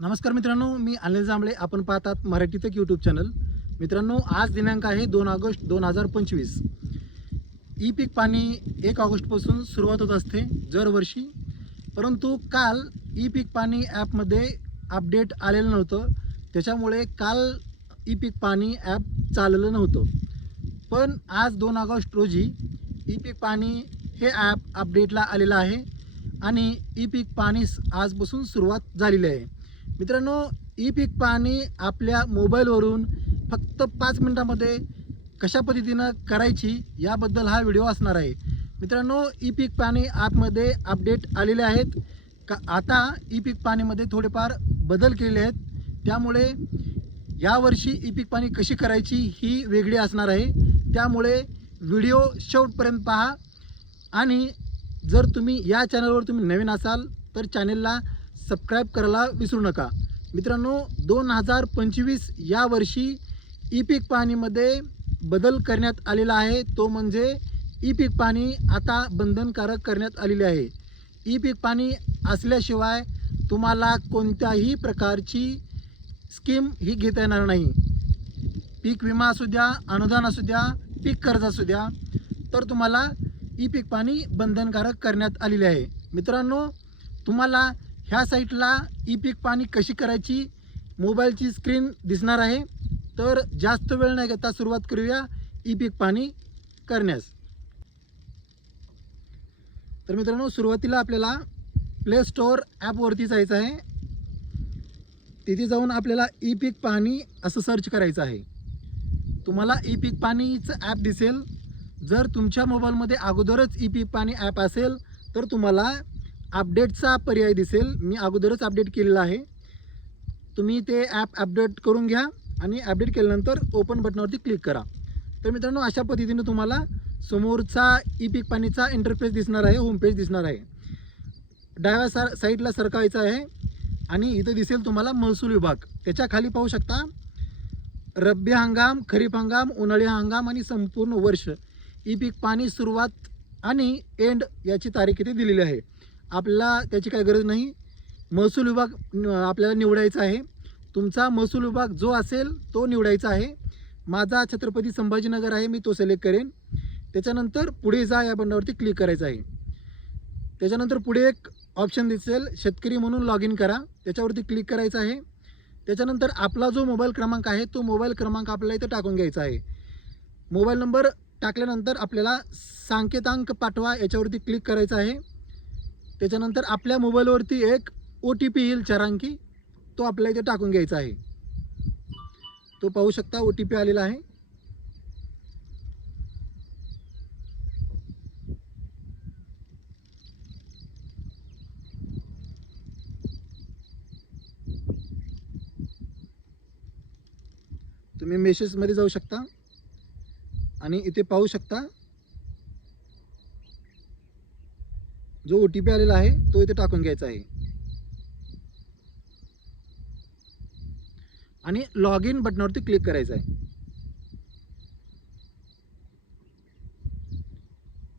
नमस्कार मित्रांनो मी अनिल जांभळे. आपण पाहतात मराठी तक यूट्यूब चॅनल मित्रांनो आज दिनांक आहे दोन ऑगस्ट दोन हजार पंचवीस. ई पीक पाणी एक ऑगस्टपासून सुरुवात होत असते दरवर्षी. परंतु काल ई पीक पाणी ॲपमध्ये अपडेट आलेलं नव्हतं. त्याच्यामुळे काल ई पीक पाणी ॲप चाललं नव्हतं. पण आज दोन ऑगस्ट रोजी ई पीक पाणी हे ॲप अपडेटला आलेलं आहे आणि ई पीक पाणी आजपासून सुरुवात झालेली आहे. मित्रांनो ई पीक पाणी आपल्या मोबाईलवरून फक्त पाच मिनटामध्ये कशा पद्धतीनं करायची याबद्दल हा व्हिडिओ असणार आहे. मित्रांनो ई पीक पाणी ॲपमध्ये अपडेट आलेले आहेत. का आता ई पीक पाणीमध्ये थोडेफार बदल केलेले आहेत. त्यामुळे यावर्षी ई पीक पाणी कशी करायची ही वेगळी असणार आहे. त्यामुळे व्हिडिओ शेवटपर्यंत पहा. आणि जर तुम्ही या चॅनलवर तुम्ही नवीन असाल तर चॅनेलला सबस्क्राईब करायला विसरू नका. मित्रांनो दोन हजार पंचवीस या वर्षी ई पीक पाणीमध्ये बदल करण्यात आलेला आहे. तो म्हणजे ई पीक पाणी आता बंधनकारक करण्यात आलेले आहे. ई पीक पाणी असल्याशिवाय तुम्हाला कोणत्याही प्रकारची स्कीम ही घेता येणार नाही. पीक विमा असू द्या अनुदान असू द्या पीक कर्ज असू द्या तर तुम्हाला ई पीक पाणी बंधनकारक करण्यात आलेले आहे. मित्रांनो तुम्हाला ह्या साईटला ई पीक पाणी कशी करायची मोबाईलची स्क्रीन दिसणार आहे. तर जास्त वेळ नाही घेता सुरुवात करूया ई पीक पाणी करण्यास. तर मित्रांनो सुरुवातीला आपल्याला प्ले स्टोअर ॲपवरती जायचं आहे. तिथे जाऊन आपल्याला ई पीक पाणी असं सर्च करायचं आहे. तुम्हाला ई पीक पाणीचं ॲप दिसेल. जर तुमच्या मोबाईलमध्ये अगोदरच ई पीक पाणी ॲप असेल तर तुम्हाला अपडेटचा पर्याय दिसेल. मी अगोदरच अपडेट केलेला आहे. तुम्ही ते ॲप अपडेट करून घ्या आणि अपडेट केल्यानंतर ओपन बटनावरती क्लिक करा. तर मित्रांनो अशा पद्धतीने तुम्हाला समोरचा ई पीक पाणीचा इंटरफेस दिसणार आहे होमपेज दिसणार आहे. डाव्या सा साईडला सरकायचं आहे आणि इथं दिसेल तुम्हाला महसूल विभाग. त्याच्याखाली पाहू शकता रब्बी हंगाम खरीप हंगाम उन्हाळी हंगाम आणि संपूर्ण वर्ष. ई पीक पाणी सुरुवात आणि एंड याची तारीख इथे दिलेली आहे. आपल्याला त्याची काही गरज नाही. महसूल विभाग आपल्याला निवडायचा आहे. तुमचा महसूल विभाग जो असेल तो निवडायचा आहे. माझा छत्रपती संभाजीनगर आहे मी तो सिलेक्ट करेन. त्याच्यानंतर पुढे जा या बंडावरती क्लिक करायचं आहे. त्याच्यानंतर पुढे एक ऑप्शन दिसेल शेतकरी म्हणून लॉग इन करा. त्याच्यावरती क्लिक करायचं आहे. त्याच्यानंतर आपला जो मोबाईल क्रमांक आहे तो मोबाईल क्रमांक आपल्याला इथं टाकून घ्यायचा आहे. मोबाईल नंबर टाकल्यानंतर आपल्याला सांकेतांक पाठवा याच्यावरती क्लिक करायचं आहे. त्याच्यानंतर आपल्या मोबाईलवरती एक ओ टी पी येईल चार अंकी तो आपल्या इथे टाकून घ्यायचा आहे. तो पाहू शकता ओ टी पी आलेला आहे. तुम्ही मेसेजमध्ये जाऊ शकता. आणि इथे पाहू शकता जो ओ टी पी आलेला आहे तो इथे टाकून घ्यायचा आहे. आणि लॉग इन बटनावरती क्लिक करायचं आहे.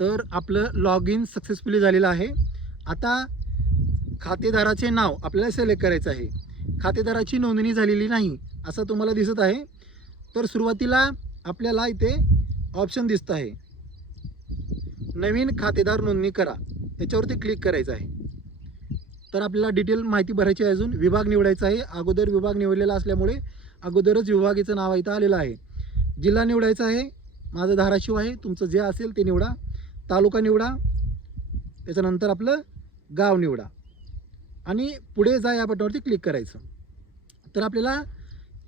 तर आपलं लॉग इन सक्सेसफुली झालेलं आहे. आता खातेदाराचे नाव आपल्याला सिलेक्ट करायचं आहे. खातेदाराची नोंदणी झालेली नाही असं तुम्हाला दिसत आहे. तर सुरुवातीला आपल्याला इथे ऑप्शन दिसत आहे. नवीन खातेदार नोंदणी करा. याच्यावरती क्लिक करायचं आहे. तर आपल्याला डिटेल माहिती भरायची आहे अजून. विभाग निवडायचा आहे. अगोदर विभाग निवडलेला असल्यामुळे अगोदरच विभागाचं नाव इथं आलेलं आहे. जिल्हा निवडायचा आहे. माझं धाराशिव आहे. तुमचं जे असेल ते निवडा. तालुका निवडा. त्याच्यानंतर आपलं गाव निवडा. आणि पुढे जा या बटनावरती क्लिक करायचं. तर आपल्याला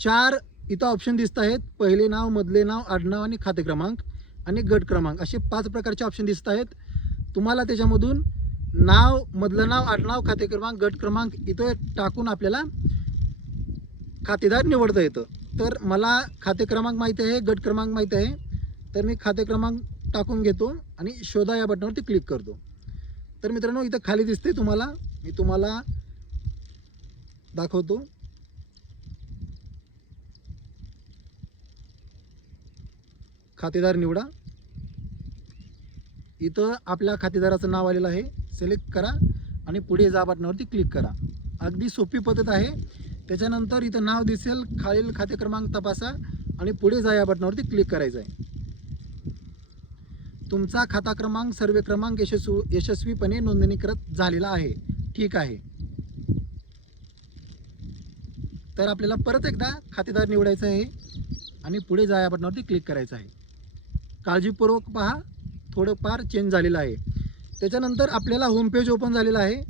चार इथं ऑप्शन दिसत आहेत. पहिले नाव मधले नाव आडनाव आणि खाते क्रमांक आणि गट क्रमांक. असे पाच प्रकारचे ऑप्शन दिसत आहेत. तुम्हाला त्याच्यामधून नाव मधलं नाव आडनाव खाते क्रमांक गट क्रमांक इथं टाकून आपल्याला खातेदार निवडता येतं. तर मला खाते क्रमांक माहीत आहे गट क्रमांक माहीत आहे. तर मी खाते क्रमांक टाकून घेतो आणि शोधा या बटनावरती क्लिक करतो. तर मित्रांनो इथं खाली दिसते तुम्हाला. मी तुम्हाला दाखवतो. खातेदार निवडा. इथं आपल्या खातेदाराचं नाव आलेलं आहे. सिलेक्ट करा आणि पुढे जा बटनावरती क्लिक करा. अगदी सोपी पद्धत आहे. त्याच्यानंतर इथं नाव दिसेल खालील खाते क्रमांक तपासा आणि पुढे जा या बटनावरती क्लिक करायचं आहे. तुमचा खाता क्रमांक सर्वे क्रमांक यशस्वी यशस्वीपणे नोंदणीकृत झालेला आहे. ठीक आहे. तर आपल्याला परत एकदा खातेदार निवडायचं आहे आणि पुढे जा या बटनावरती क्लिक करायचं आहे. काळजीपूर्वक पहा. थोडंफार चेंज झालेलं आहे. त्याच्यानंतर आपल्याला होमपेज ओपन झालेलं आहे.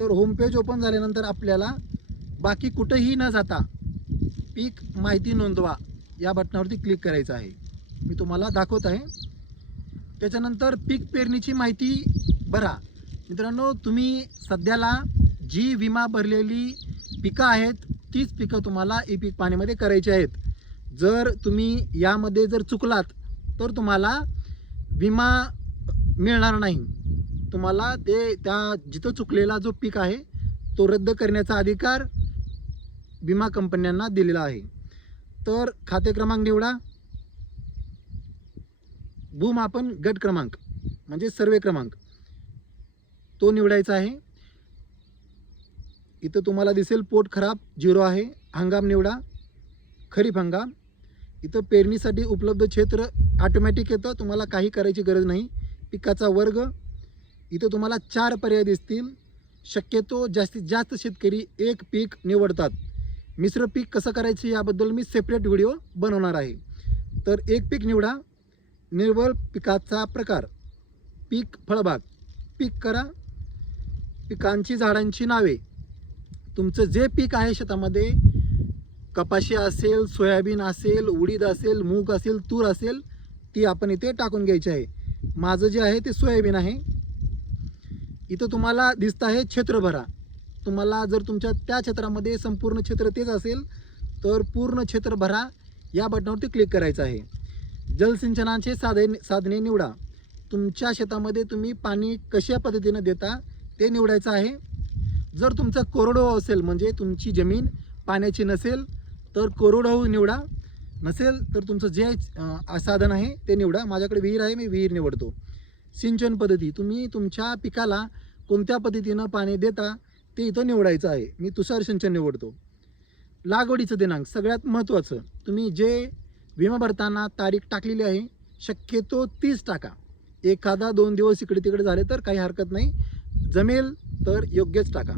तर होमपेज ओपन झाल्यानंतर आपल्याला बाकी कुठंही न जाता पीक माहिती नोंदवा या बटनावरती क्लिक करायचं आहे. मी तुम्हाला दाखवत आहे. त्याच्यानंतर पीक पेरणीची माहिती भरा. मित्रांनो तुम्ही सध्याला जी विमा भरलेली पिकं आहेत तीच पिकं तुम्हाला ई पीक पाण्यामध्ये करायची आहेत. जर तुम्ही यामध्ये जर चुकलात तर तुम्हाला विमा मिळणार नाही. तुम्हाला ते त्या जिथं चुकलेला जो पीक आहे तो रद्द करण्याचा अधिकार विमा कंपन्यांना दिलेला आहे. तर खाते क्रमांक निवडा. भूमापन गट क्रमांक म्हणजे सर्वे क्रमांक. तो निवडायचा आहे. इथं तुम्हाला दिसेल पोट खराब झिरो आहे. हंगाम निवडा. खरीप हंगाम. इथं पेरणीसाठी उपलब्ध क्षेत्र ऑटोमॅटिक येतं. तुम्हाला काही करायची गरज नाही. पिकाचा वर्ग इथं तुम्हाला चार पर्याय दिसतील. शक्यतो जास्तीत जास्त शेतकरी एक पीक निवडतात. मिश्र पीक कसं करायचं याबद्दल मी सेपरेट व्हिडिओ बनवणार आहे. तर एक पीक निवडा. निर्बळ पिकाचा प्रकार. पीक फळबाग. पीक करा. पिकांची झाडांची नावे. तुमचं जे पीक आहे शेतामध्ये कपाशी असेल सोयाबीन असेल उडीद असेल मूग असेल तूर असेल ती आपण इथे टाकून घ्यायची आहे. माझं जे आहे ते सोयाबीन आहे. इथं तुम्हाला दिसतं आहे क्षेत्र भरा तुम्हाला जर तुमच्या त्या क्षेत्रामध्ये संपूर्ण क्षेत्र तेच असेल तर पूर्ण क्षेत्र भरा या बटनावरती क्लिक करायचं आहे. जलसिंचनाचे साधने साधने निवडा. तुमच्या शेतामध्ये तुम्ही पाणी कशा पद्धतीनं देता ते निवडायचं आहे. जर तुमचा कोरडो असेल म्हणजे तुमची जमीन पाण्याची नसेल तर कोरडवाहू निवडा. नसेल तर तुमचं जे साधन आहे ते निवडा. माझ्याकडे विहीर आहे मी विहीर निवडतो. सिंचन पद्धती तुम्ही तुमच्या पिकाला कोणत्या पद्धतीनं पाणी देता ते इथं निवडायचं आहे. मी तुषार सिंचन निवडतो. लागवडीचं दिनांक सगळ्यात महत्त्वाचं तुम्ही जे विमा भरताना तारीख टाकलेली आहे शक्यतो तीस टाका. एखादा दोन दिवस इकडे तिकडे झाले तर काही हरकत नाही. जमेल तर योग्यच टाका.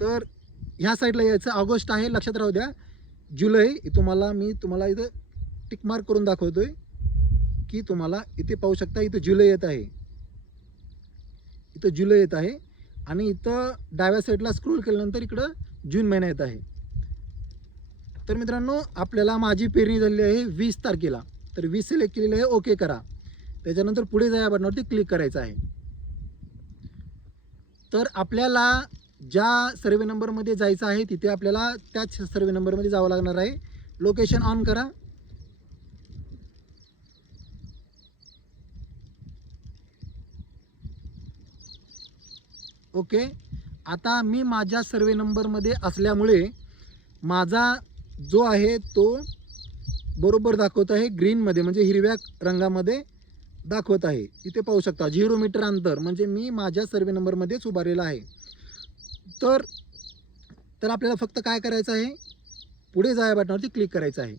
तर ह्या साईडला यायचं ऑगस्ट आहे लक्षात राहू द्या. जुलै तुम्हाला मी तुम्हाला इथं टिकमार्क करून दाखवतोय की तुम्हाला इथे पाहू शकता इथं जुलै येत आहे. इथं जुलै येत आहे आणि इथं डाव्या साईडला स्क्रोल केल्यानंतर इकडं जून महिना येत आहे. तर मित्रांनो आपल्याला माझी पेरणी झालेली आहे वीस तारखेला. तर वीस सिलेक्ट केलेली आहे ओके करा. त्याच्यानंतर पुढे जा या बटनावरती क्लिक करायचं आहे. तर आपल्याला ज्या सर्वे नंबरमध्ये जायचं आहे तिथे आपल्याला त्याच सर्वे नंबरमध्ये जावं लागणार आहे. लोकेशन ऑन करा. ओके. आता मी माझ्या सर्वे नंबरमध्ये असल्यामुळे माझा जो आहे तो बरोबर दाखवत आहे ग्रीनमध्ये म्हणजे हिरव्या रंगामध्ये दाखवत आहे. इथे पाहू शकता झिरो मीटर अंतर म्हणजे मी माझ्या सर्वे नंबरमध्येच उभारलेला आहे. तर तर आपल्याला फक्त काय करायचं आहे? पुढे जाया बटनावरती क्लिक करायचं आहे.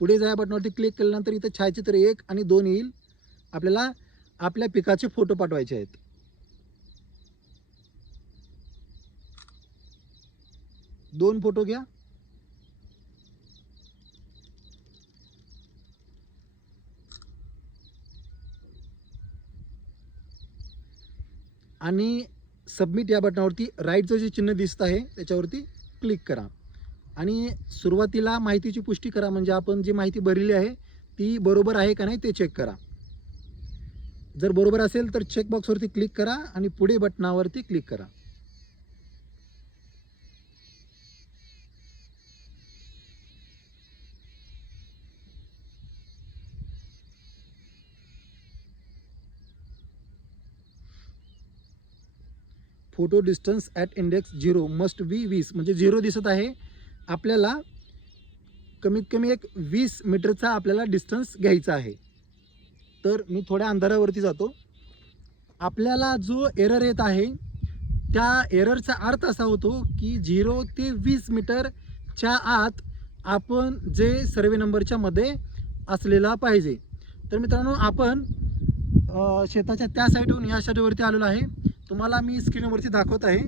पुढे जाया बटनावरती क्लिक केल्यानंतर इथं छायाचित्र एक आणि दोन येईल. आपल्याला आपल्या पिकाचे फोटो पाठवायचे आहेत. दोन फोटो घ्या. आणि सबमिट या बटनावरती राईटचं जे चिन्ह दिसत आहे त्याच्यावरती क्लिक करा. आणि सुरुवातीला माहितीची पुष्टी करा म्हणजे आपण जी माहिती भरलेली आहे ती बरोबर आहे का नाही ते चेक करा. जर बरोबर असेल तर चेकबॉक्सवरती क्लिक करा आणि पुढे बटनावरती क्लिक करा. Photo distance at index zero must be वीस म्हणजे झिरो दिसत आहे. आपल्याला कमीत कमी एक वीस मीटरचा आपल्याला डिस्टन्स घ्यायचा आहे. तर मी थोड्या अंधारावरती जातो. आपल्याला जो एरर येत आहे त्या एररचा अर्थ असा होतो की झिरो ते वीस मीटरच्या आत आपण जे सर्वे नंबरच्या मध्ये असलेला पाहिजे. तर मित्रांनो आपण शेताच्या त्या साईडहून ह्या साईडवरती आलेलो आहे. तुम्हाला मी स्क्रीनवरती दाखवत आहे.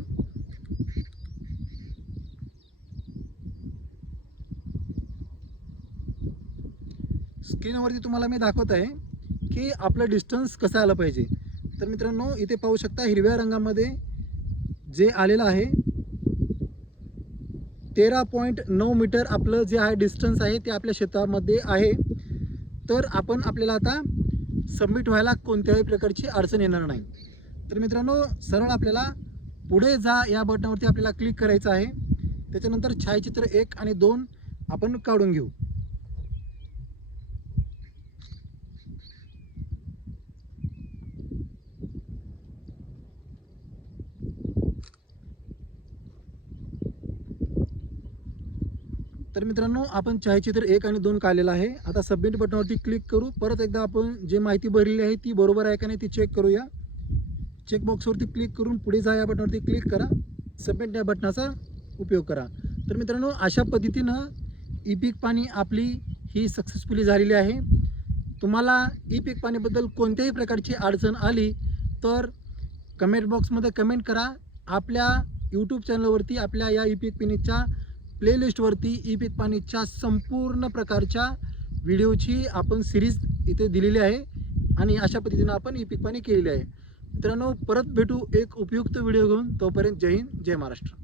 स्क्रीनवरती तुम्हाला मी दाखवत आहे की आपलं डिस्टन्स कसं आलं पाहिजे. तर मित्रांनो इथे पाहू शकता हिरव्या रंगामध्ये जे आलेलं आहे तेरा पॉईंट नऊ मीटर आपलं जे आहे डिस्टन्स आहे ते आपल्या शेतामध्ये आहे. तर आपण आपल्याला आता सबमिट व्हायला कोणत्याही प्रकारची अडचण येणार नाही. तर मित्रांनो सरळ आपल्याला पुढे जा या बटनावरती आपल्याला क्लिक करायचं आहे. त्याच्यानंतर छायाचित्र एक आणि दोन आपण काढून घेऊ. तर मित्रांनो आपण छायाचित्र एक आणि दोन काढलेलं आहे. आता सबमिट बटनावरती क्लिक करू. परत एकदा आपण जे माहिती भरलेली आहे ती बरोबर आहे का नाही ती चेक करूया. चेक बॉक्सवरती क्लिक करून पुढे जा या बटनावरती क्लिक करा. सबमिट या बटनाचा उपयोग करा. तर मित्रांनो अशा पद्धतीनं ई पीक पाणी आपली ही सक्सेसफुली झालेली आहे. तुम्हाला ई पीक पाणीबद्दल कोणत्याही प्रकारची अडचण आली तर कमेंट बॉक्समध्ये कमेंट करा. आपल्या यूट्यूब चॅनलवरती आपल्या या ई पीक पाणीच्या प्लेलिस्टवरती ई पीक पाणीच्या संपूर्ण प्रकारच्या व्हिडिओची आपण सिरीज इथे दिलेली आहे. आणि अशा पद्धतीनं आपण ई पीक पाणी केलेली आहे. मित्रांनो परत भेटू एक उपयुक्त व्हिडिओ घेऊन. तोपर्यंत जय हिंद जय महाराष्ट्र.